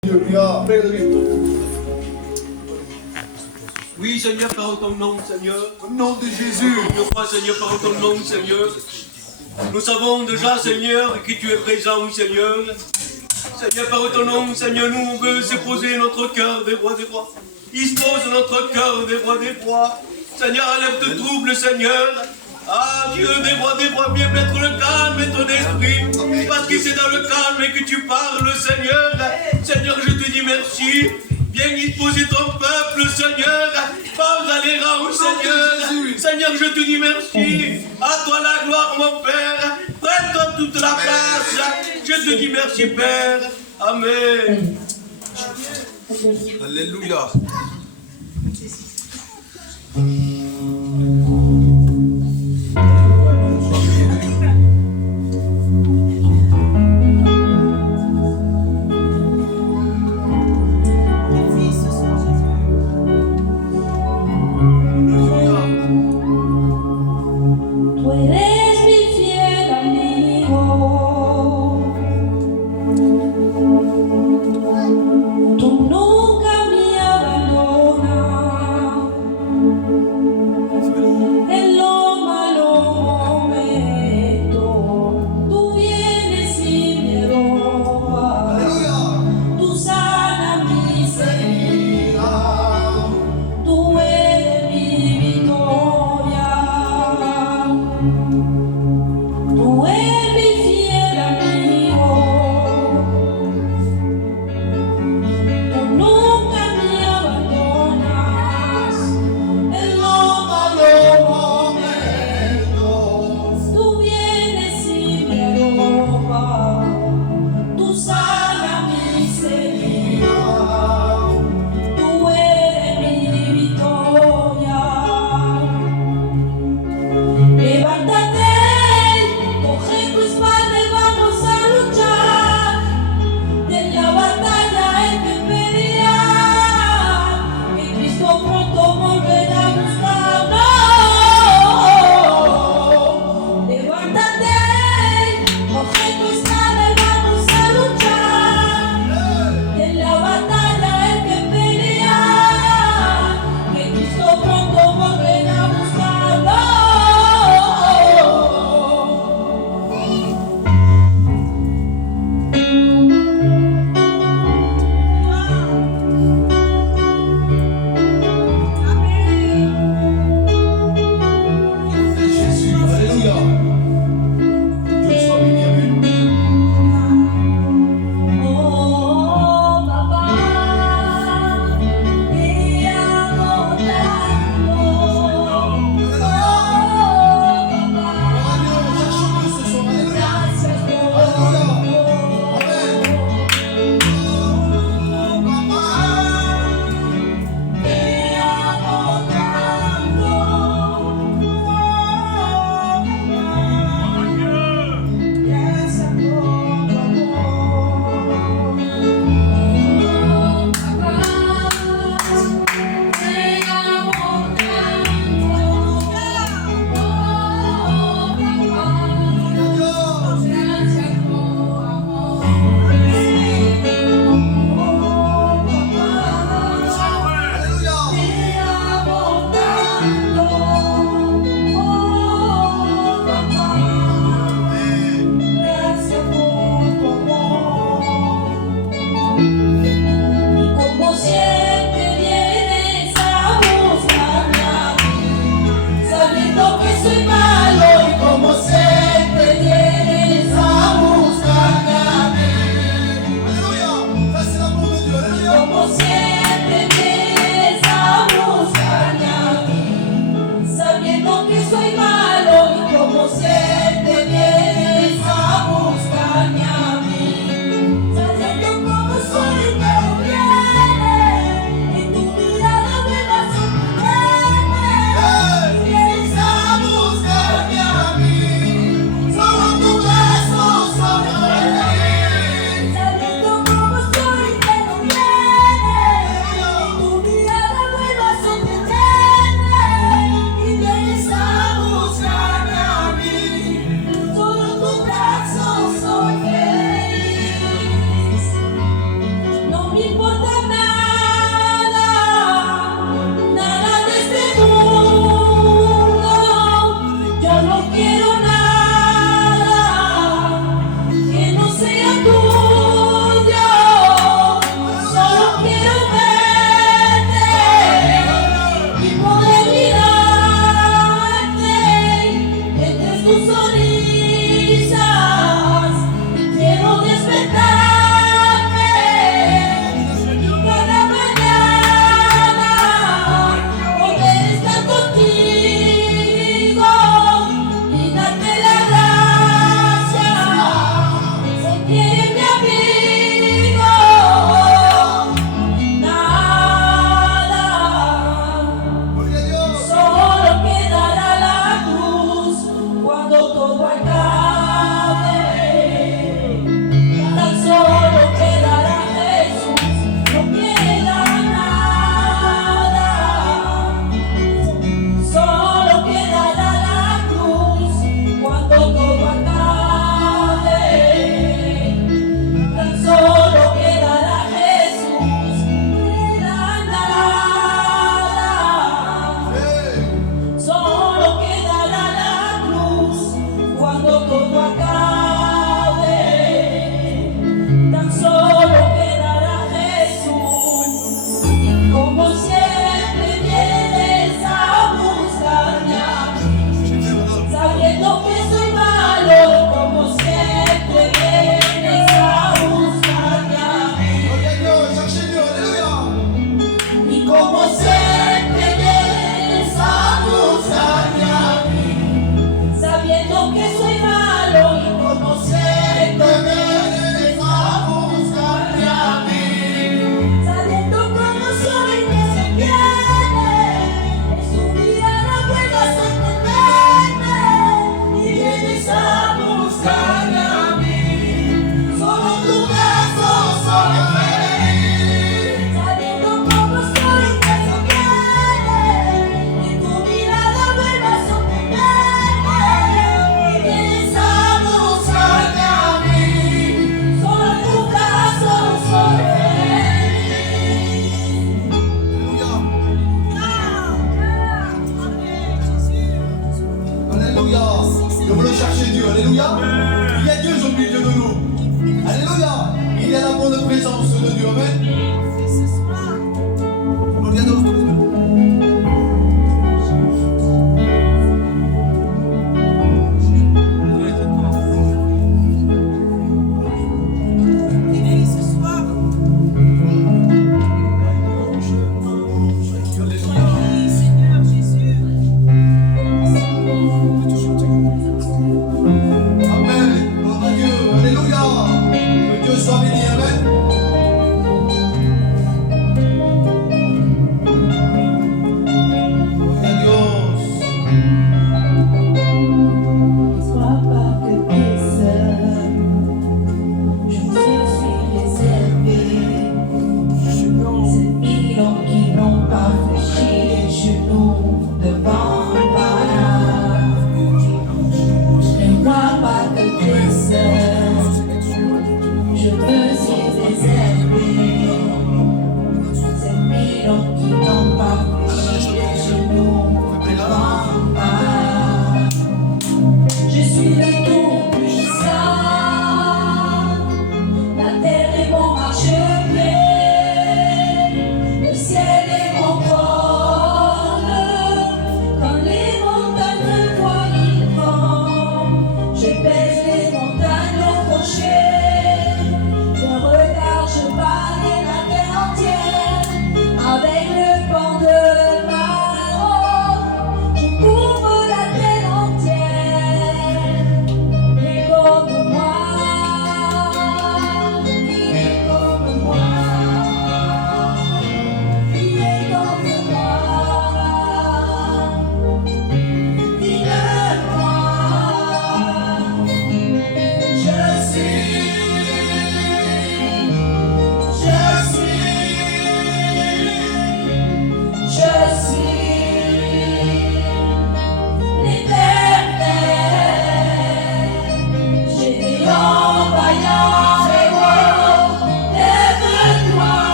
Alléluia. Oui, Seigneur, par ton nom, Seigneur. Au nom de Jésus. Nous crois, Seigneur, par ton nom, Seigneur. Nous savons déjà, Seigneur, que tu es présent, Seigneur. Seigneur, par ton nom, Seigneur, nous on veut poser notre cœur des rois des rois. Dispose notre cœur des rois des rois. Seigneur, enlève de trouble, Seigneur. Ah, Dieu des rois, viens mettre le calme et ton esprit. Parce que c'est dans le calme que tu parles, Seigneur. Seigneur, je te dis merci. Viens disposer ton peuple, Seigneur. Pas dans les rangs, Seigneur. Seigneur, je te dis merci. À toi la gloire, mon Père. Prends-toi toute la place. Je te dis merci, Père. Amen. Alléluia.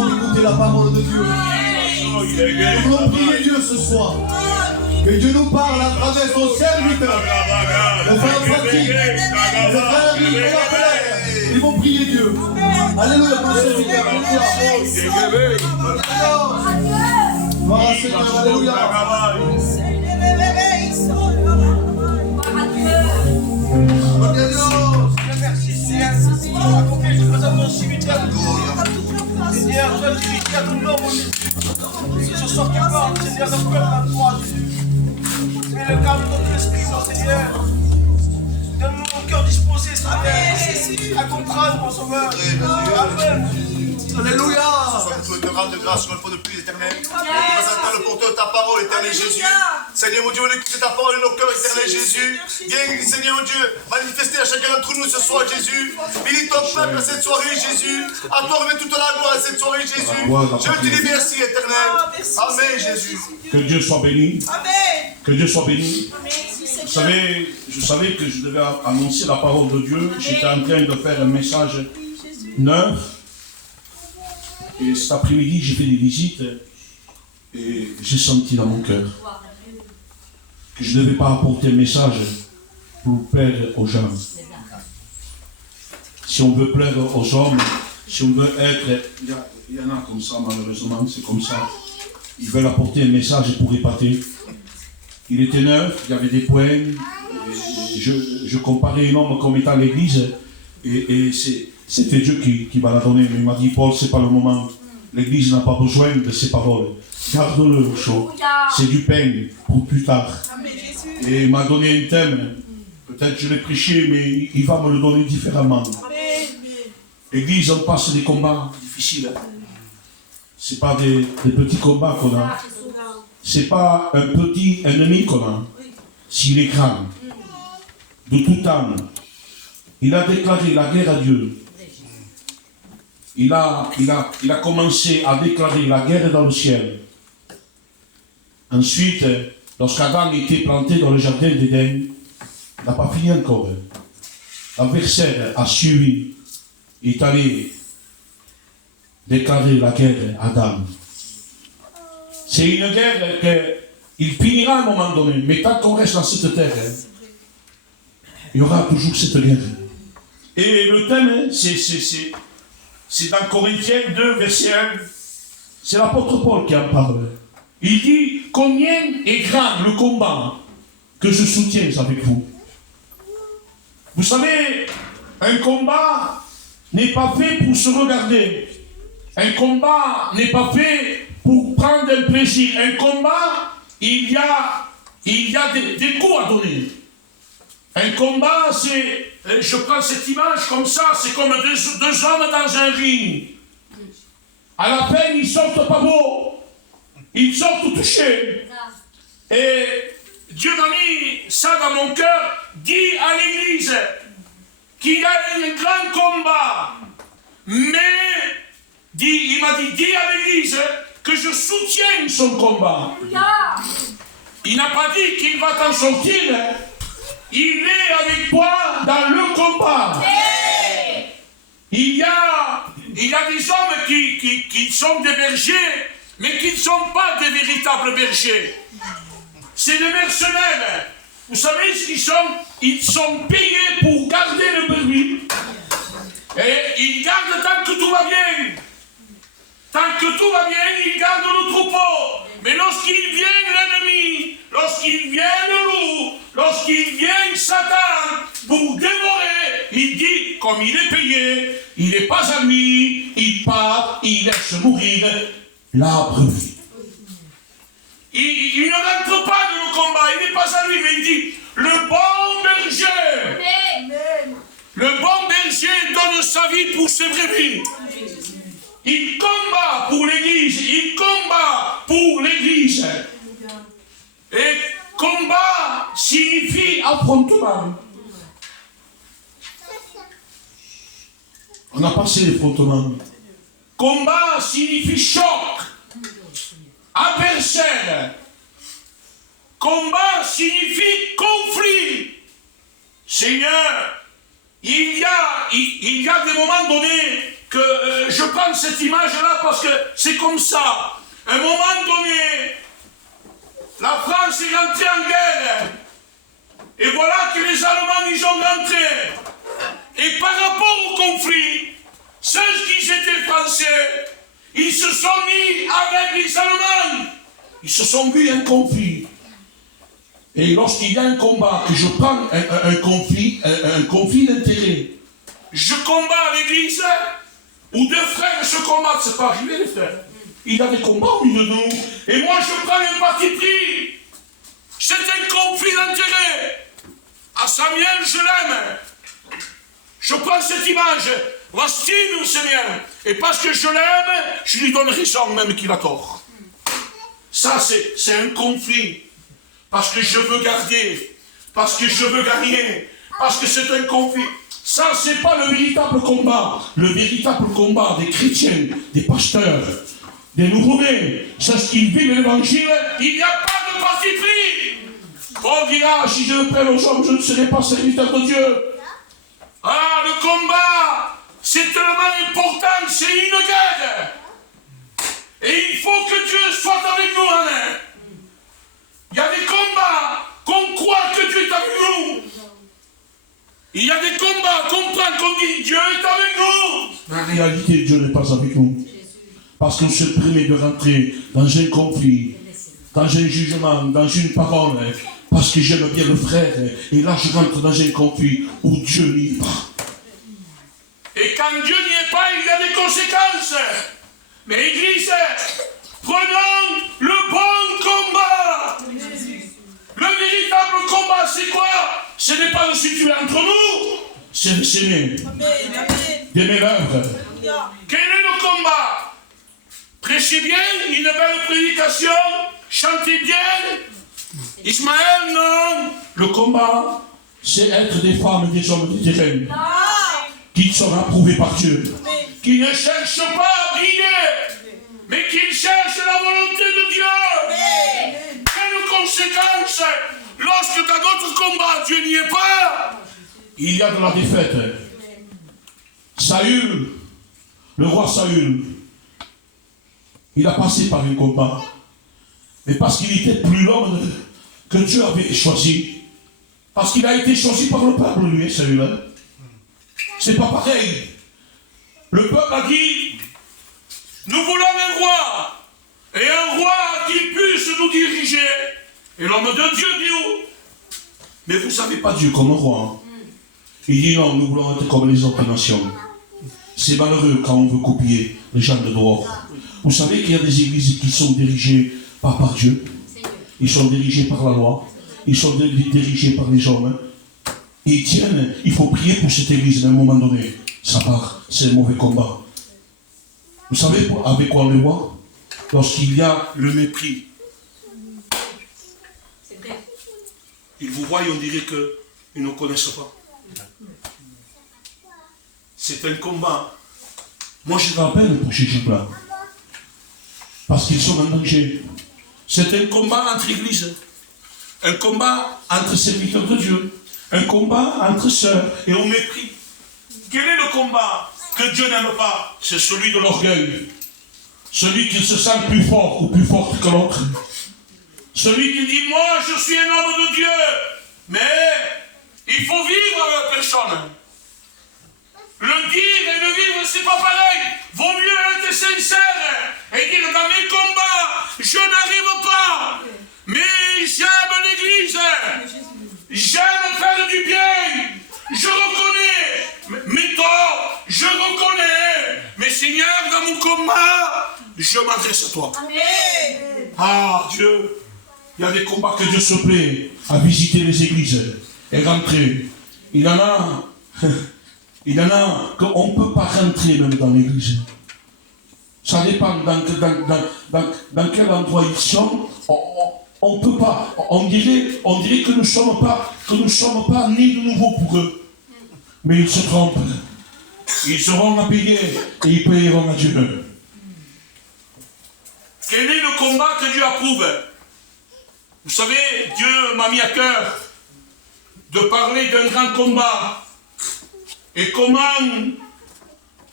besoin d'écouter la parole de Dieu. Nous voulons prier Dieu ce soir. Que Dieu nous parle à travers son serviteur. Le frère Patrick, le frère Nicolas Pellet. Ils vont prier Dieu. Alléluia pour le serviteur. Gloire Seigneur, alléluia. Merci Seigneur. Accomplis ce présent dans le cimetière. Seigneur, toi tu dis à ton nom, mon Dieu. Ce soir tu parles, Seigneur, de peuple à toi, Jésus. Mets le calme dans ton esprit, mon Seigneur. Donne-nous mon cœur disposé, Seigneur. À comprendre, mon Sauveur. Amen. Alléluia. Je te rendre grâce une fois de plus, éternel. Nous présentons le porteur de ta parole, éternel Jésus. Seigneur mon Dieu, on écoute ta parole dans nos cœurs, éternel Jésus. Viens, Seigneur mon Dieu, manifester à chacun d'entre nous ce soir, Jésus. Bénis ton peuple à cette soirée, Jésus. À toi remet toute la gloire à cette soirée, Jésus. Je te dis merci, éternel. Amen, Jésus. Que Dieu soit béni. Amen. Que Dieu soit béni. Vous savez, je savais que je devais annoncer la parole de Dieu. J'étais en train de faire un message neuf. Et cet après-midi, j'ai fait des visites et j'ai senti dans mon cœur que je ne devais pas apporter un message pour plaire aux gens. Si on veut plaire aux hommes, si on veut être... Il y en a comme ça, malheureusement, c'est comme ça. Ils veulent apporter un message pour épater. Il était neuf, il y avait des points. Je comparais un homme comme étant l'église et c'était Dieu qui m'a la donné, mais il m'a dit, Paul, c'est pas le moment. L'église n'a pas besoin de ces paroles. Garde-le au chaud. C'est du pain pour plus tard. Et il m'a donné un thème. Peut-être je l'ai prêché, mais il va me le donner différemment. L'église, on passe des combats difficiles. Ce n'est pas des petits combats qu'on a. Ce n'est pas un petit ennemi qu'on a. S'il est grand, de tout temps, il a déclaré la guerre à Dieu. Il a commencé à déclarer la guerre dans le ciel. Ensuite, lorsqu'Adam était planté dans le jardin d'Éden, il n'a pas fini encore. L'adversaire a suivi. Il est allé déclarer la guerre à Adam. C'est une guerre qu'il finira à un moment donné. Mais tant qu'on reste dans cette terre, il y aura toujours cette guerre. Et le thème, c'est dans Corinthiens 2, verset 1. C'est l'apôtre Paul qui en parle. Il dit, combien est grand le combat que je soutiens avec vous. Vous savez, un combat n'est pas fait pour se regarder. Un combat n'est pas fait pour prendre un plaisir. Un combat, il y a des coups à donner. Un combat, c'est... Je prends cette image comme ça, c'est comme deux hommes dans un ring. À la peine, ils sortent pas beaux. Ils sortent touchés. Et Dieu m'a mis ça dans mon cœur. Dis à l'église qu'il y a un grand combat. Mais, il m'a dit, dis à l'église que je soutiens son combat. Il n'a pas dit qu'il va t'en sortir. Il est avec toi dans le combat. Il y a des hommes qui sont des bergers, mais qui ne sont pas des véritables bergers. C'est des mercenaires. Vous savez ce qu'ils sont? Ils sont payés pour garder le brebis. Et ils gardent tant que tout va bien. Tant que tout va bien, ils gardent le troupeau. Mais lorsqu'il vient l'ennemi, lorsqu'il vient le loup, lorsqu'il vient Satan pour dévorer, il dit, comme il est payé, il n'est pas ami, il part, il laisse mourir la brebis. Il ne rentre pas dans le combat, il n'est pas à lui, mais il dit, le bon berger, le bon berger donne sa vie pour ses brebis. Il combat pour l'église, il combat pour l'église. Et combat signifie affrontement. On a passé l'affrontement. Combat signifie choc. Adversaire. Combat signifie conflit. Seigneur, il y a des moments donnés que je prends cette image-là parce que c'est comme ça. À un moment donné, la France est rentrée en guerre. Et voilà que les Allemands y sont rentrés. Et par rapport au conflit, ceux qui étaient français, ils se sont mis avec les Allemands. Ils se sont vus un conflit. Et lorsqu'il y a un combat, que je prends un conflit d'intérêt, je combats l'église, où deux frères se combattent, c'est pas arrivé les frères. Il y a des combats au milieu de nous. Et moi je prends un parti pris. C'est un conflit d'intérêt. À Samuel, je l'aime. Je prends cette image. Voici mon Seigneur. Et parce que je l'aime, je lui donne raison même qu'il a tort. Ça, c'est un conflit. Parce que je veux garder. Parce que je veux gagner. Parce que c'est un conflit. Ça, c'est pas le véritable combat. Le véritable combat des chrétiens, des pasteurs, des nouveau-nés. C'est ce qu'ils vivent l'évangile. Il n'y a pas de parti pris. Paul dira, si je le prête aux hommes, je ne serai pas serviteur de Dieu. Ah, le combat, c'est tellement important, c'est une guerre. Et il faut que Dieu soit avec nous, amen. Il y a des combats qu'on croit que Dieu est avec nous. Il y a des combats qu'on prend, qu'on dit Dieu est avec nous. En réalité, Dieu n'est pas avec nous. Parce qu'on se permet de rentrer dans un conflit, dans un jugement, dans une parole. Parce que j'aime bien le frère. Et là, je rentre dans un conflit où Dieu n'y est pas. Et quand Dieu n'y est pas, il y a des conséquences. Mais Église, prenons le bon combat. Le véritable combat, c'est quoi? Ce n'est pas de se tuer entre nous, c'est de s'aimer. D'aimer l'œuvre. Quel est le combat? Prêchez bien, une belle prédication, chantez bien. Ismaël, non. Le combat, c'est être des femmes et des hommes de terrain qui sont approuvés par Dieu, qui ne cherchent pas à briller, mais qui cherchent la volonté de Dieu. Quelle conséquence lorsque dans notre combat, Dieu n'y est pas, il y a de la défaite. Saül, le roi Saül, il a passé par un combat, mais parce qu'il était plus l'homme que Dieu avait choisi, parce qu'il a été choisi par le peuple, lui, Saül. C'est pas pareil. Le peuple a dit, nous voulons un roi, et un roi qui puisse nous diriger. Et l'homme de Dieu dit, oh, mais vous ne savez pas Dieu comme roi. Il dit, non, nous voulons être comme les autres nations. C'est malheureux quand on veut copier les gens de dehors. Vous savez qu'il y a des églises qui sont dirigées pas par Dieu. Ils sont dirigés par la loi. Ils sont dirigés par les hommes. Et ils tiennent, il faut prier pour cette église à un moment donné. Ça part, c'est un mauvais combat. Vous savez avec quoi on le voit? Lorsqu'il y a le mépris. Ils vous voient et on dirait qu'ils ne connaissent pas. C'est un combat. Moi je rappelle pour ces gens-là. Parce qu'ils sont en danger. C'est un combat entre églises. Un combat entre serviteurs de Dieu. Un combat entre sœurs et au mépris. Quel est le combat que Dieu n'aime pas? C'est celui de l'orgueil. Celui qui se sent plus fort ou plus forte que l'autre. Celui qui dit, moi je suis un homme de Dieu. Mais il faut vivre avec la personne. Le dire et le vivre, c'est pas pareil. Vaut mieux être sincère et dire, dans mes combats, je n'arrive pas. Mais j'aime l'église. J'aime faire du bien. Je reconnais mes torts. Je reconnais. Mais Seigneur, dans mon combat, je m'adresse à toi. Amen. Ah, Dieu. Il y a des combats que Dieu se plaît à visiter les églises et rentrer. Il y en a qu'on ne peut pas rentrer même dans l'église. Ça dépend dans quel endroit ils sont. On ne peut pas. On dirait que nous ne sommes pas nés de nouveau pour eux. Mais ils se trompent. Ils seront à payer et ils payeront à Dieu. Quel est le combat que Dieu approuve? Vous savez, Dieu m'a mis à cœur de parler d'un grand combat. Et comment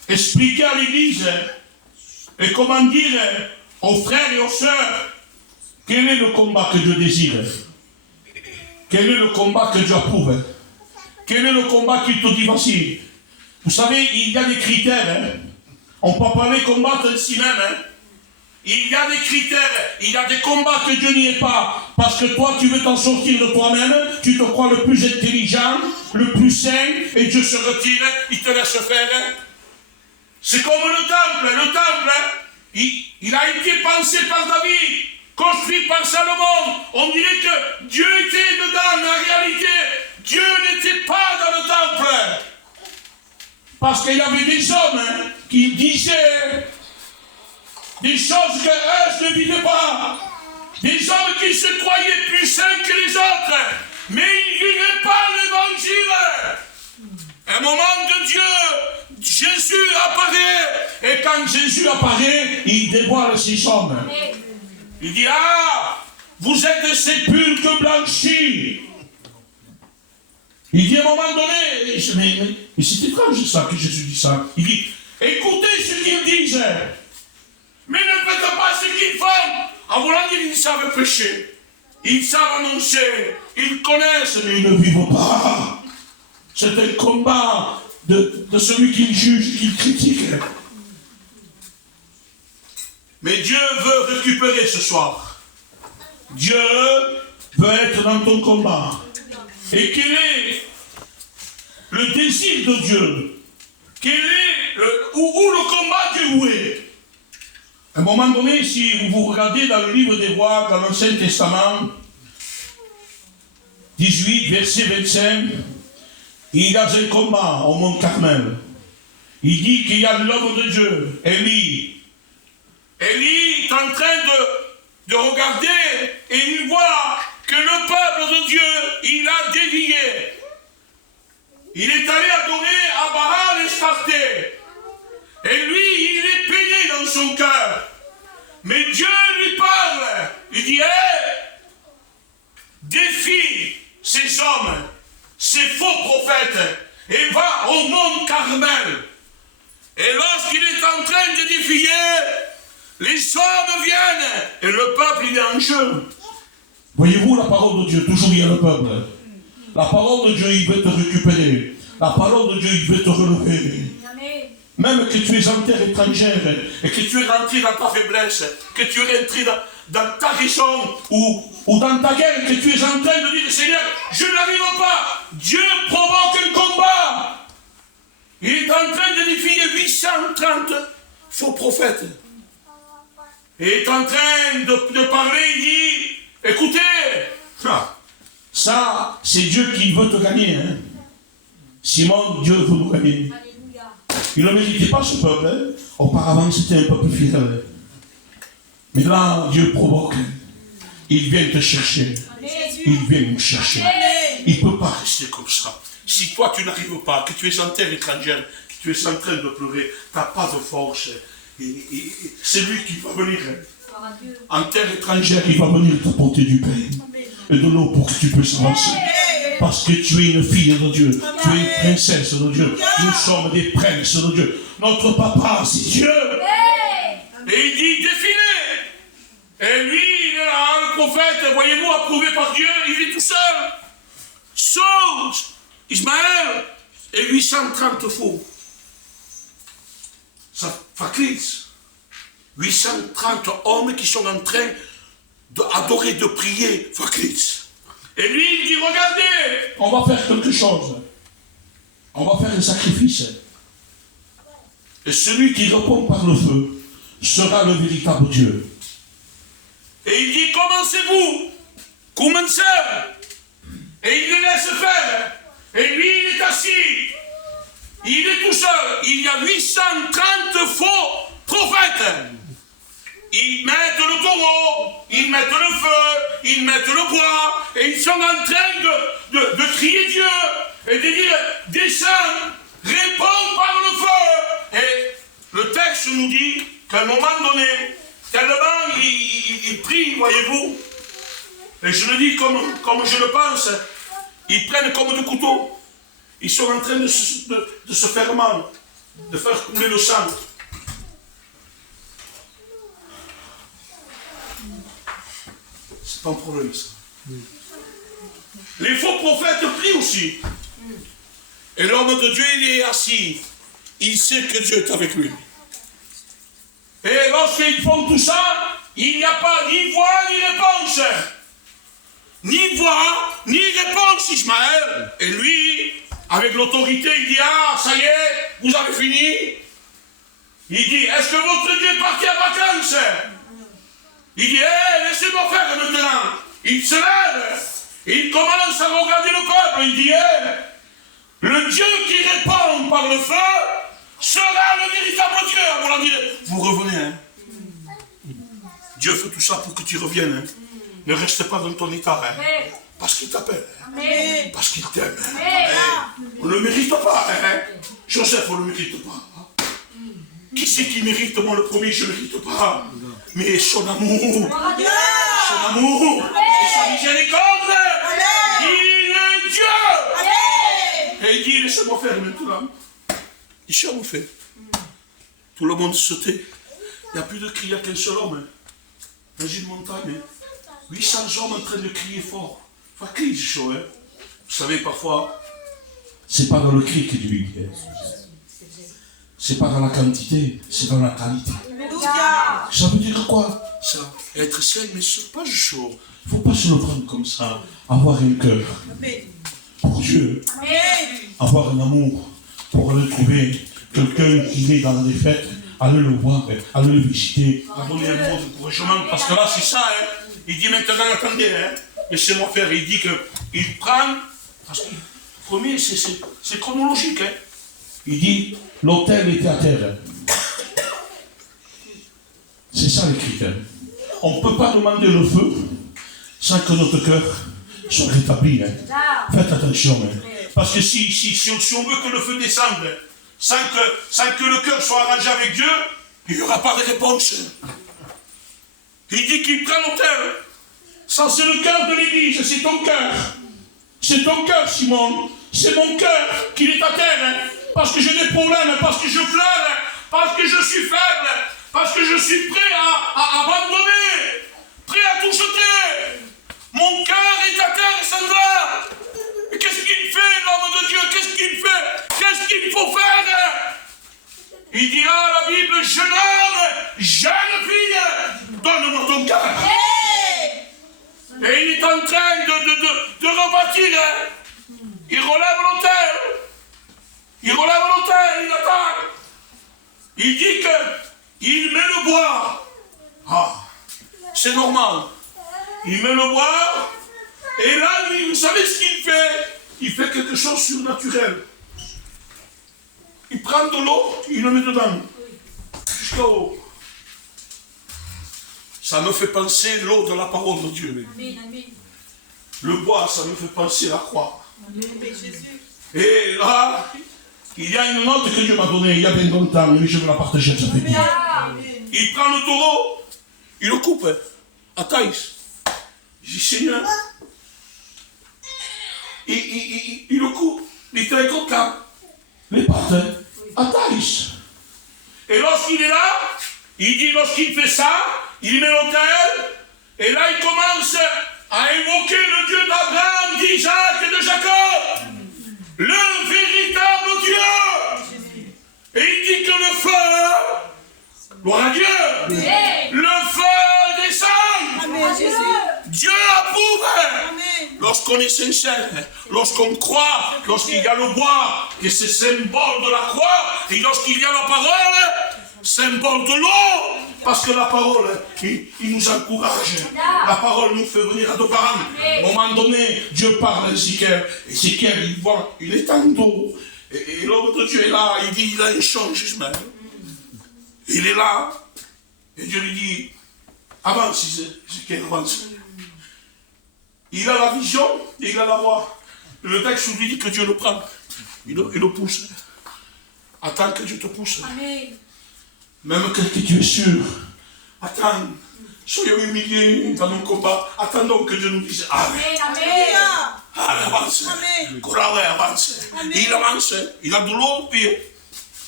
expliquer à l'église et comment dire aux frères et aux sœurs quel est le combat que Dieu désire, quel est le combat que Dieu approuve, quel est le combat qui te dit facile. Vous savez, il y a des critères. On ne peut pas les combattre ici même. Il y a des critères, il y a des combats que Dieu n'y est pas. Parce que toi, tu veux t'en sortir de toi-même, tu te crois le plus intelligent, le plus saint, et Dieu se retire, il te laisse faire. C'est comme le temple. Le temple, il a été pensé par David, construit par Salomon. On dirait que Dieu était dedans, mais en réalité, Dieu n'était pas dans le temple. Parce qu'il y avait des hommes qui disaient des choses que eux ne vivaient pas. Des hommes qui se croyaient plus saints que les autres, mais ils ne vivaient pas l'évangile. Un moment de Dieu, Jésus apparaît, et quand Jésus apparaît, il dévoile ses hommes. Il dit, ah, vous êtes des sépulcres blanchis. Il dit à un moment donné, mais c'est étrange ça que Jésus dit ça. Il dit, écoutez ce qu'ils disent. Mais ne faites pas ce qu'ils font. En voulant dire, ils savent pécher. Ils savent annoncer. Ils connaissent, mais ils ne vivent pas. C'est un combat de celui qui juge, qui critique. Mais Dieu veut récupérer ce soir. Dieu veut être dans ton combat. Et quel est le désir de Dieu? Quel est où le combat Dieu où est? À un moment donné, si vous regardez dans le livre des rois, dans l'Ancien Testament, 18, verset 25, il y a un combat au mont Carmel. Il dit qu'il y a l'homme de Dieu, Élie. Élie est en train de regarder et il voit que le peuple de Dieu, il a dévié. Il est allé adorer à Baal et Astarté. Et lui, il est peiné dans son cœur. Mais Dieu lui parle. Il dit, hé, défie ces hommes, ces faux prophètes, et va au mont Carmel. Et lorsqu'il est en train de défier, les hommes viennent, et le peuple, il est en jeu. Voyez-vous la parole de Dieu, toujours il y a le peuple. La parole de Dieu, il veut te récupérer. La parole de Dieu, il veut te relever. Même que tu es en terre étrangère, et que tu es rentré dans ta faiblesse, que tu es rentré dans ta raison, ou dans ta guerre, que tu es en train de dire, Seigneur, je n'arrive pas. Dieu provoque un combat. Il est en train de défier 830 faux prophètes. Il est en train de parler, il dit, écoutez, ça, c'est Dieu qui veut te gagner. Hein. Simon, Dieu veut nous gagner. Il ne méritait pas ce peuple. Hein. Auparavant, c'était un peuple fidèle. Mais là, Dieu provoque. Il vient te chercher. Il vient nous chercher. Il ne peut pas rester comme ça. Si toi, tu n'arrives pas, que tu es en terre étrangère, que tu es en train de pleurer, tu n'as pas de force. C'est lui qui va venir. En terre étrangère, il va venir t'apporter du pain et de l'eau pour que tu puisses avancer. Parce que tu es une fille de Dieu. Tu es une princesse de Dieu. Nous sommes des princes de Dieu. Notre papa, c'est Dieu. Et il dit, défilez. Et lui, il est là, le prophète, voyez-vous, approuvé par Dieu, il est tout seul. Saul, Ismaël, et 830 faux. Ça faclise. 830 hommes qui sont en train d'adorer, de prier, faclise. Et lui, il dit, regardez, on va faire quelque chose. On va faire un sacrifice. Et celui qui répond par le feu sera le véritable Dieu. Et il dit, commencez-vous. Commencez. Et il le laisse faire. Et lui, il est assis. Il est tout seul. Il y a 830 faux prophètes. Ils mettent le taureau, ils mettent le feu, ils mettent le bois, et ils sont en train de crier Dieu, et de dire, descends, réponds par le feu. Et le texte nous dit qu'à un moment donné, tellement ils prient, voyez-vous, et je le dis comme je le pense, ils prennent comme des couteaux, ils sont en train de se faire mal, de faire couler le sang. C'est pas un problème, ça. Les faux prophètes prient aussi. Et l'homme de Dieu, il est assis. Il sait que Dieu est avec lui. Et lorsqu'ils font tout ça, il n'y a pas ni voix ni réponse. Ni voix ni réponse, Ismaël. Et lui, avec l'autorité, il dit, ah, ça y est, vous avez fini. Il dit, est-ce que votre Dieu est parti à vacances? Il dit, hé, laissez-moi faire maintenant. Il se lève. Il commence à regarder le peuple. Il dit, hé, le Dieu qui répond par le feu sera le véritable Dieu. On dit, vous revenez, hein. Dieu fait tout ça pour que tu reviennes. Hein. Ne reste pas dans ton état. Hein. Parce qu'il t'appelle. Hein. Parce qu'il t'aime. Hein. On ne le mérite pas. Hein. Joseph, on ne le mérite pas. Qui c'est qui mérite? Moi, le premier, je ne mérite pas. Mais son amour. Son amour. Et sa miséricorde. Il est Dieu. Et il dit, laissez-moi faire maintenant. Il s'est fait. Tout le monde se tait. Il n'y a plus de cri, il n'y a qu'un seul homme. Dans une montagne. 800 hommes en train de crier fort. Enfin, crie chaud, hein. Vous savez, parfois, c'est pas dans le cri que Dieu est. C'est pas dans la quantité, c'est dans la qualité. Ça veut dire quoi? Ça, être sec, mais pas chaud. Il ne faut pas se le prendre comme ça. Avoir un cœur pour Dieu. Avoir un amour pour aller trouver quelqu'un qui est dans la défaite. Allez le voir, allez le visiter, donner un mot d'encouragement, parce que là c'est ça, hein. Il dit maintenant, attendez, hein. Laissez-moi faire, il dit qu'il prend, parce que premier c'est chronologique, hein. Il dit, l'autel était à terre. C'est ça les critères. On ne peut pas demander le feu sans que notre cœur soit rétabli. Hein. Faites attention, hein. Parce que si on veut que le feu descende, sans que le cœur soit arrangé avec Dieu, il n'y aura pas de réponse. Il dit qu'il prend l'autel. Ça, c'est le cœur de l'Église, c'est ton cœur. C'est ton cœur, Simon. C'est mon cœur qui est à terre. Hein. Parce que j'ai des problèmes, parce que je pleure, parce que je suis faible, parce que je suis prêt à abandonner, prêt à tout jeter. Mon cœur est à terre et ça me va. Mais qu'est-ce qu'il fait, l'homme de Dieu? Qu'est-ce qu'il fait? Qu'est-ce qu'il faut faire? Il dira à la Bible, jeune homme, jeune fille, donne-moi ton cœur. Et il est en train de rebâtir. Il relève l'autel. Il relève l'autel, il attend. Il dit qu'il met le bois. Ah, c'est normal. Il met le bois. Et là, vous savez ce qu'il fait? Il fait quelque chose de surnaturel. Il prend de l'eau, il le met dedans. Jusqu'au haut. Ça me fait penser l'eau de la parole de Dieu. Amen. Le bois, ça me fait penser la croix. Amen. Et là, il y a une note que Dieu m'a donnée il y a bien longtemps, mais je vais la partager avec vous. Il prend le taureau, il le coupe à taille. Je dis, Seigneur, il le coupe, il était un coquin, les pattes à taille. Et lorsqu'il est là, il dit, lorsqu'il fait ça, il met l'autel, et là il commence à invoquer le Dieu d'Abraham, d'Isaac et de Jacob, le véritable Dieu. Et il dit que le feu, gloire à Dieu, le feu descend. Amen. Dieu approuve. Lorsqu'on est sincère, lorsqu'on croit, lorsqu'il y a le bois, que c'est symbole de la croix, et lorsqu'il y a la parole, symbole de l'eau, parce que la parole, il nous encourage. La parole nous fait venir à nos parents. À un moment donné, Dieu parle à Ézéchiel. Ézéchiel, il voit, il est en dos. Et l'homme de Dieu est là, il dit, il a un changement. Il est là, et Dieu lui dit, avance, Ézéchiel, avance. Il a la vision et il a la voix. Le texte lui dit que Dieu le prend. Il le pousse. Attends que Dieu te pousse. Amen. Même que tu es sûr. Attends. Soyons humiliés dans nos combats. Attendons que Dieu nous dise Amen. Amen. Allez, avance. Amen. Avance. Il avance. Il a de l'eau au pied.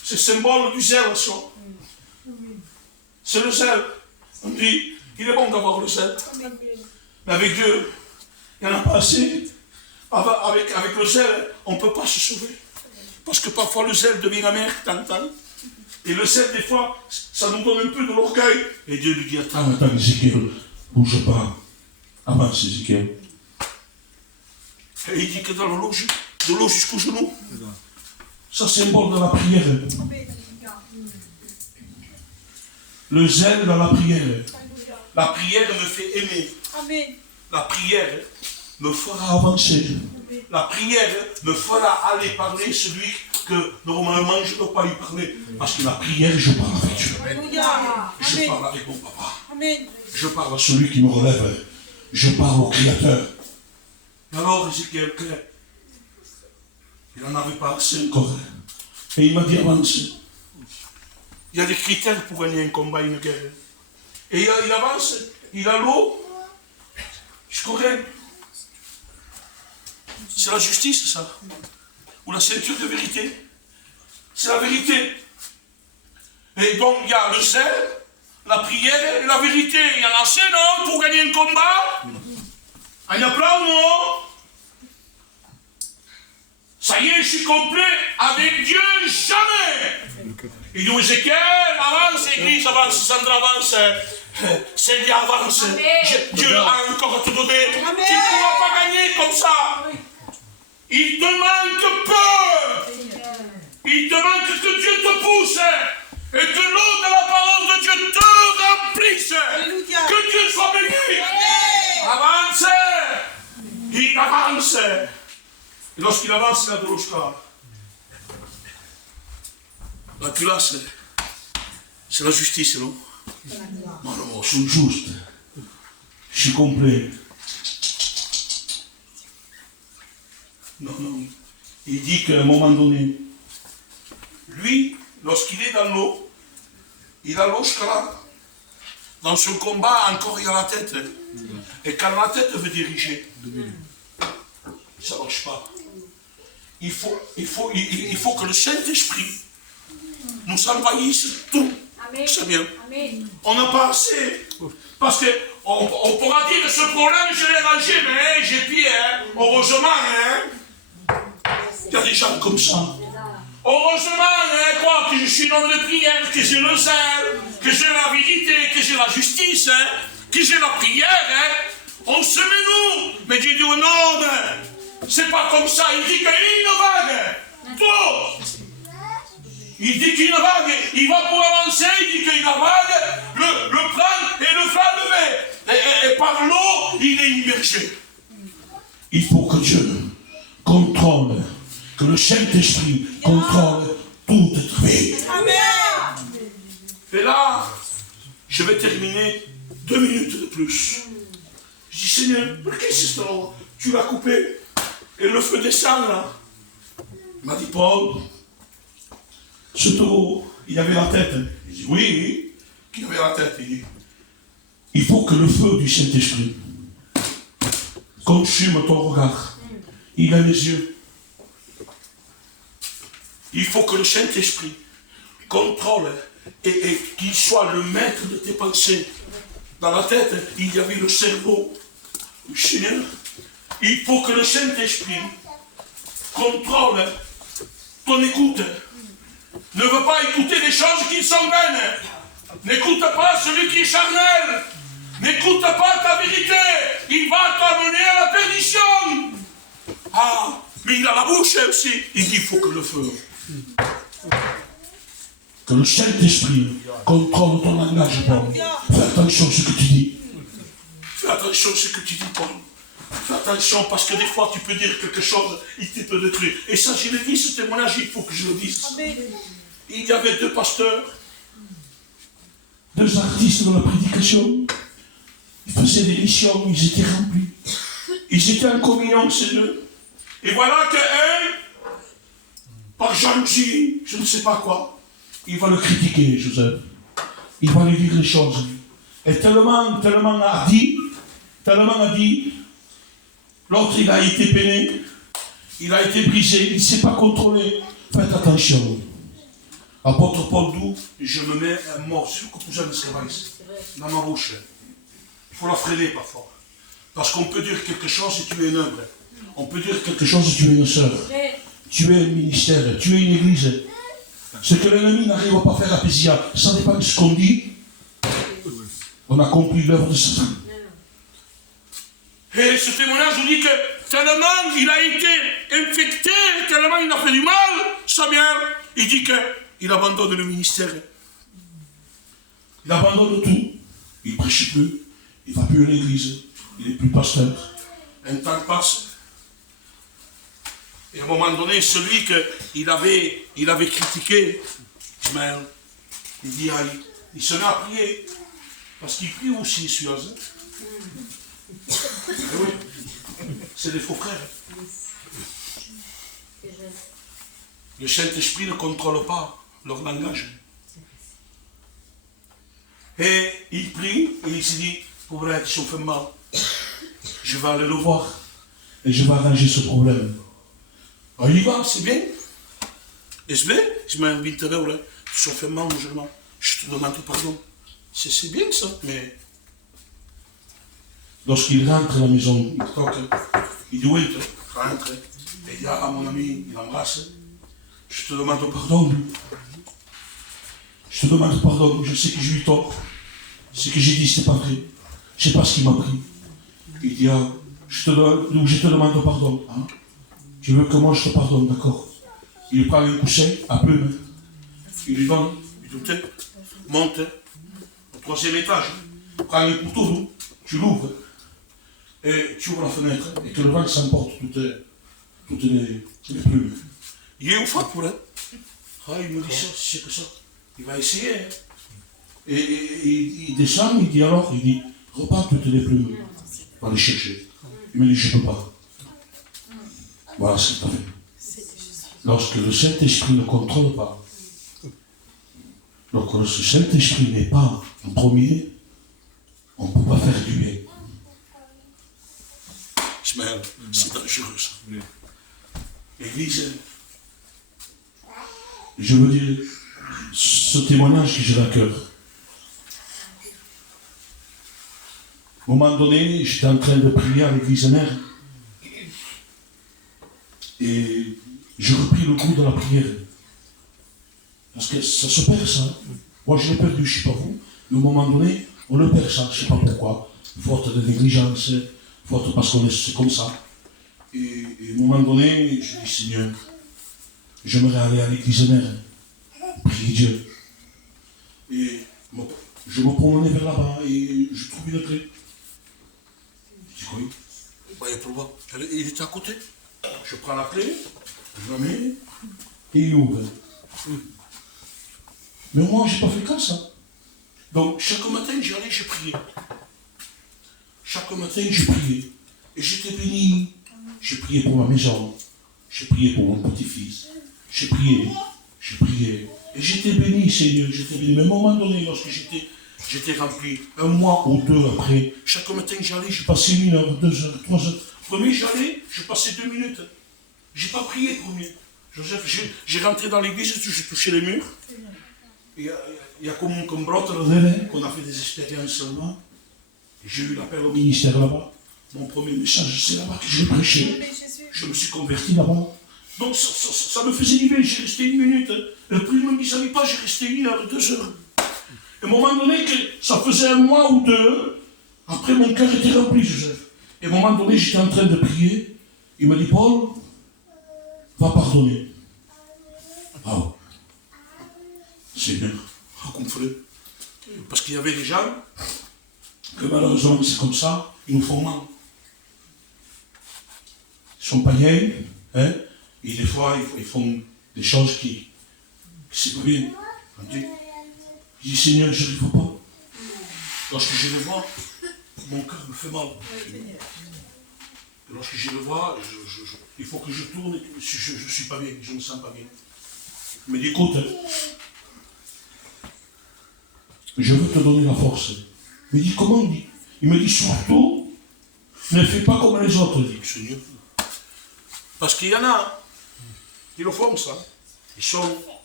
C'est symbole du zèle, ça. C'est le zèle. On dit, il est bon d'avoir le zèle. Mais avec Dieu, il n'y en a pas assez. Avec le zèle, on ne peut pas se sauver. Parce que parfois le zèle devient amer, tant. Et le zèle, des fois, ça nous donne un peu de l'orgueil. Et Dieu lui dit, attends, Ézéchiel, bouge pas. Avance, Ézéchiel. Et il dit que dans l'eau jusqu'au genou, ça symbole de la prière. Le zèle dans la prière. La prière me fait aimer. La prière me fera avancer. La prière me fera aller parler celui que normalement je ne dois pas lui parler. Parce que la prière, je parle avec Dieu. Je parle avec mon papa. Je parle à celui qui me relève. Je parle au Créateur. Alors Ézéchiel, il n'en avait pas assez encore. Et il m'a dit avance. Il y a des critères pour gagner un combat, une guerre. Et il avance, il a l'eau jusqu'au rein. C'est la justice, ça. Ou la ceinture de vérité. C'est la vérité. Et donc il y a le zèle, la prière et la vérité. Il y en a assez, non, pour gagner un combat? Il y a plein, non? Ça y est, je suis complet avec Dieu, jamais. Il dit, Ézéchiel, avance, Église, avance, Sandra, avance. Célia, avance. Dieu a encore tout donné. Tu ne pourras pas gagner comme ça. Il te manque peu. Il te manque que Dieu te pousse. Et que l'eau de la parole de Dieu te remplisse. Que Dieu soit béni. Avance. Il avance. Et lorsqu'il avance, il a de l'oscar. Là, tu l'as, c'est la justice, non? Non, non, je suis juste. Je suis complet. Non, non. Il dit qu'à un moment donné, lui, lorsqu'il est dans l'eau, il a l'eau jusqu'à là. Dans ce combat, encore il y a la tête. Et quand la tête veut diriger, ça ne marche pas. Il faut que le Saint-Esprit nous envahisse tout. C'est bien. On n'a pas assez. Parce qu'on pourra dire que ce problème, je l'ai rangé, mais j'ai pied. Heureusement, il y a des gens comme ça. Heureusement, quoi, que je suis un homme de prière, que j'ai le zèle, que j'ai la vérité, que j'ai la justice, que j'ai la prière. On se met nous. Mais Dieu dit, non, c'est pas comme ça. Il dit qu'il y a une vague. Tout. Il dit qu'il y a une vague. Il va pour avancer. Il dit qu'il y a une vague. Le prendre et le faire lever. Et par l'eau, il est immergé. Il faut que Dieu contrôle, que le Saint-Esprit contrôle toute notre vie. Amen. Et là, je vais terminer 2 minutes de plus. Je dis, Seigneur, qu'est-ce que c'est ça? Tu l'as coupé et le feu descend là. Il m'a dit, Paul, ce taureau, il avait la tête. Je dis, oui, il avait la tête. Il dit, il faut que le feu du Saint-Esprit consume ton regard. Il a les yeux. Il faut que le Saint-Esprit contrôle et qu'il soit le maître de tes pensées. Dans la tête, il y avait le cerveau. Seigneur, il faut que le Saint-Esprit contrôle ton écoute. Ne veux pas écouter des choses qui sont vaines. N'écoute pas celui qui est charnel. N'écoute pas ta vérité. Il va t'amener à la perdition. Ah, mais il a la bouche aussi. Il dit, il faut que le feu. Que le Saint-Esprit contrôle ton langage, Paul. Fais attention à ce que tu dis. Fais attention à ce que tu dis, Paul. Fais attention parce que des fois tu peux dire quelque chose, il peut détruire. Et ça, je le dis, ce témoignage, il faut que je le dise. Il y avait 2 pasteurs, 2 artistes dans la prédication. Ils faisaient des missions, ils étaient remplis. Ils étaient en communion, ces 2. Et voilà qu'un, par jalousie, je ne sais pas quoi, il va le critiquer, Joseph. Il va lui dire les choses. Et tellement hardi, l'autre il a été peiné, il a été brisé, il ne s'est pas contrôlé. Faites attention. Apôtre Paul dit, je me mets un morceau que vous avez dans ma bouche. Il faut la freiner parfois. Parce qu'on peut dire quelque chose et tu es un homme. On peut dire quelque chose et tu es une sœur. Tu es un ministère, tu es une église. Ce que l'ennemi n'arrive pas à faire à Pésia, ça n'est pas de ce qu'on dit. On a compris l'œuvre de Satan. Et ce témoignage vous dit que tellement il a été infecté, tellement il a fait du mal, ça vient. Il dit qu'il abandonne le ministère. Il abandonne tout. Il ne prêche plus. Il ne va plus à l'église. Il n'est plus pasteur. Un temps passe. Et à un moment donné, celui qu'il avait critiqué, Ismaël, il dit, aïe, il se met à prier. Parce qu'il prie aussi, celui-là. Oui, c'est des faux frères. Le Saint-Esprit ne contrôle pas leur langage. Et il prie, et il se dit, pauvre, ils sont fait mal. Je vais aller le voir. Et je vais arranger ce problème. Ah, il y va, c'est bien. Est-ce bien? Je m'invite là, ils sont fait mal, musulmans. Je te demande pardon. C'est bien ça, mais... Lorsqu'il rentre à la maison, il toque, il dit oui, rentre. Et il dit à mon ami, il embrasse. Je te demande pardon. Je te demande pardon, je sais que je lui tort. Ce que j'ai dit, c'est pas vrai. Je sais pas ce qu'il m'a pris. Il dit, ah, je te demande pardon. Hein? Tu veux que moi je te pardonne, d'accord? Il prend un coussin à plume. Il lui donne, il dit, monte au 3e étage. Prends un couteau, tu l'ouvres. Et tu ouvres la fenêtre et que le vent s'emporte toutes les plumes. Il est au fond pour elle. Ah, il me dit ça, c'est que ça. Il va essayer. Hein. Et il descend, il dit alors, il dit, repars toutes les plumes. On va les chercher. Il me dit, je ne peux pas. Voilà ce que tu as fait. Lorsque le Saint-Esprit ne contrôle pas, lorsque le Saint-Esprit n'est pas en premier, on ne peut pas faire du bien. Ismaël, c'est dangereux ça. L'église, je veux dire, ce témoignage que j'ai à cœur. À un moment donné, j'étais en train de prier à l'église mère. Et j'ai repris le goût de la prière. Parce que ça se perd ça. Moi je l'ai perdu, je ne sais pas vous. Mais à un moment donné, on le perd ça, je ne sais pas pourquoi. Faute de négligence, faute parce qu'on est comme ça. Et à un moment donné, je dis Seigneur, j'aimerais aller à l'église mère, prier Dieu. Et je me promenais vers là-bas et je trouve une clé. Je dis quoi? Voyez pour voir. Il était à côté. Je prends la clé, je la mets et il ouvre. Mais moi, je n'ai pas fait comme ça. Donc, chaque matin, j'y allais, je priais. Chaque matin, je priais. Et j'étais béni. J'ai prié pour ma maison. J'ai prié pour mon petit-fils. J'ai prié. Et j'étais béni, Seigneur, j'étais béni. Mais à un moment donné, lorsque j'étais rempli, un mois ou deux après, chaque matin, j'allais, je passais 1 heure, 2 heures, 3 heures. Premier, j'allais, je passais 2 minutes. J'ai pas prié premier. Joseph, j'ai rentré dans l'église, j'ai touché les murs. Il y a comme brotte qu'on a fait des expériences seulement. J'ai eu l'appel au ministère là-bas. Mon premier message, c'est là-bas que j'ai prêché. Je me suis converti là-bas. Donc ça me faisait du bien, j'ai resté 1 minute. Et puis ne me disait pas, j'ai resté 1 heure, 2 heures. Et à un moment donné, que ça faisait 1 mois ou 2, après mon cœur était rempli, Joseph. Et à un moment donné, j'étais en train de prier. Il me dit, Paul, va pardonner. Ah, Seigneur, Comme frère. Parce qu'il y avait des gens que malheureusement, c'est comme ça, ils nous font mal. Ils sont païens, hein, et des fois, ils font des choses qui c'est pas bien. Je dis, Seigneur, je n'arrive pas. Lorsque je le vois, mon cœur me fait mal. Et lorsque je le vois, il faut que je tourne, je ne suis pas bien, je ne me sens pas bien. Il me dit, écoute, je veux te donner la force. Il me dit, comment il dit? Il me dit, surtout, ne fais pas comme les autres, dit Seigneur. Parce qu'il y en a qui le font ça. Ils sont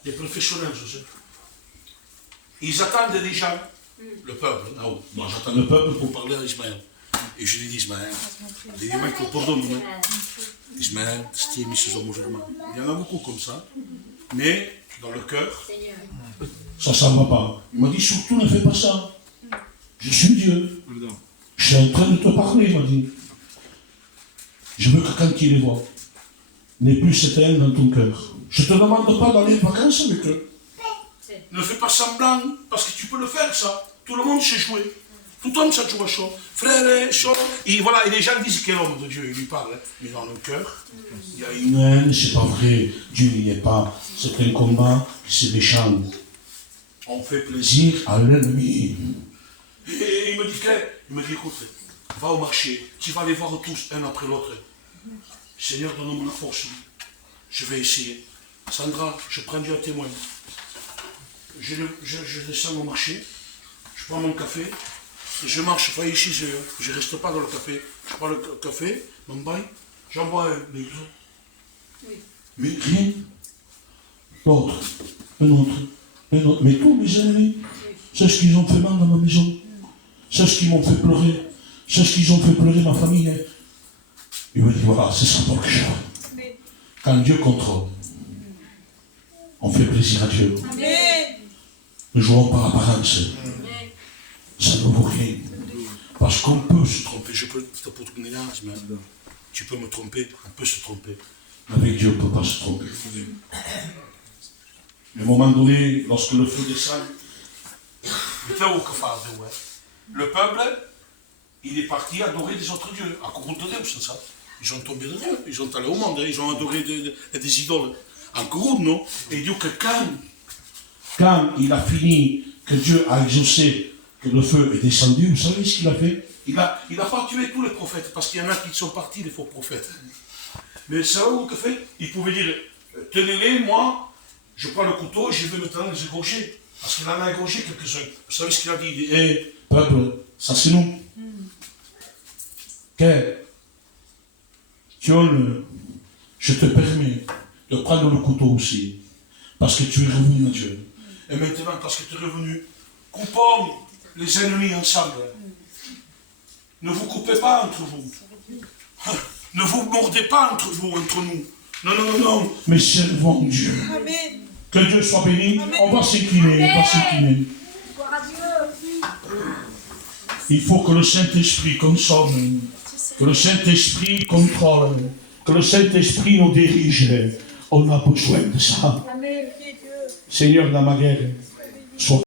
des professionnels, je sais. Ils attendent déjà le peuple. Non, moi j'attends le peuple pour parler à Ismaël. Et je lui dis, Ismaël, je lui dis, Michael, pardonne-moi. Ismaël, c'est mis ce musulman. Il y en a beaucoup comme ça. Mais dans le cœur, ça ne va pas. Il m'a dit, surtout ne fais pas ça. Je suis Dieu. Je suis en train de te parler, il m'a dit. Je veux que quand il les voit, n'ait plus cette haine dans ton cœur. Je ne te demande pas d'aller en vacances avec eux. Ne fais pas semblant, parce que tu peux le faire, ça. Tout le monde sait jouer. Tout le monde sait jouer chaud. Frère, chaud. Et voilà, et les gens disent quel homme de Dieu, il lui parle. Hein. Mais dans le cœur, il y a une haine, c'est pas vrai. Dieu n'y est pas. C'est un combat qui se déchante. On fait plaisir à l'ennemi. Et il me dit, Claire, il me dit, écoute, va au marché, tu vas les voir tous, un après l'autre. Seigneur, donne-moi la force. Je vais essayer. Sandra, je prends Dieu à témoin. Je descends au marché, je prends mon café, et je marche, pas ici, je ne reste pas dans le café. Je prends le café, mon bain, j'en bois un, mais mais rien. L'autre, un autre, mais tous mes ennemis, c'est ce qu'ils ont fait mal dans ma maison. C'est ce qu'ils m'ont fait pleurer. C'est ce qu'ils ont fait pleurer ma famille. Il me dit, voilà, c'est ça ton cœur. Quand Dieu contrôle, on fait plaisir à Dieu. Ne jouons par apparence. Ça ne vaut rien. Parce qu'on peut se tromper. Je peux te tourner là, mais tu peux me tromper. On peut se tromper. Mais avec Dieu, on ne peut pas se tromper. À un moment donné, lorsque le feu descend, le peuple, il est parti adorer des autres dieux. À cause de Dieu, c'est ça. Ils ont tombé de Dieu. Ils ont allé au monde. Ils ont adoré des idoles. En gros, non. Et Dieu, que quand il a fini, que Dieu a exaucé, que le feu est descendu, vous savez ce qu'il a fait? Il n'a pas tué tous les prophètes, parce qu'il y en a qui sont partis, les faux prophètes. Mais ça, vous que fait? Il pouvait dire, tenez-les, moi, je prends le couteau et je vais maintenant les égorger. Parce qu'il en a égorgé quelques-uns. Vous savez ce qu'il a dit? Il dit, hé, peuple, ça c'est nous. Je te permets de prendre le couteau aussi. Parce que tu es revenu à Dieu. Et maintenant, parce que tu es revenu, coupons les ennemis ensemble. Ne vous coupez pas entre vous. Ne vous mordez pas entre vous, entre nous. Non, non, non, non. Mais servons Dieu. Amen. Que Dieu soit béni. Amen. On va s'incliner. On va s'incliner. Il faut que le Saint-Esprit consomme. Que le Saint-Esprit contrôle. Que le Saint-Esprit nous dirige. On a besoin de ça. Amen. Seigneur, dans ma guerre, sois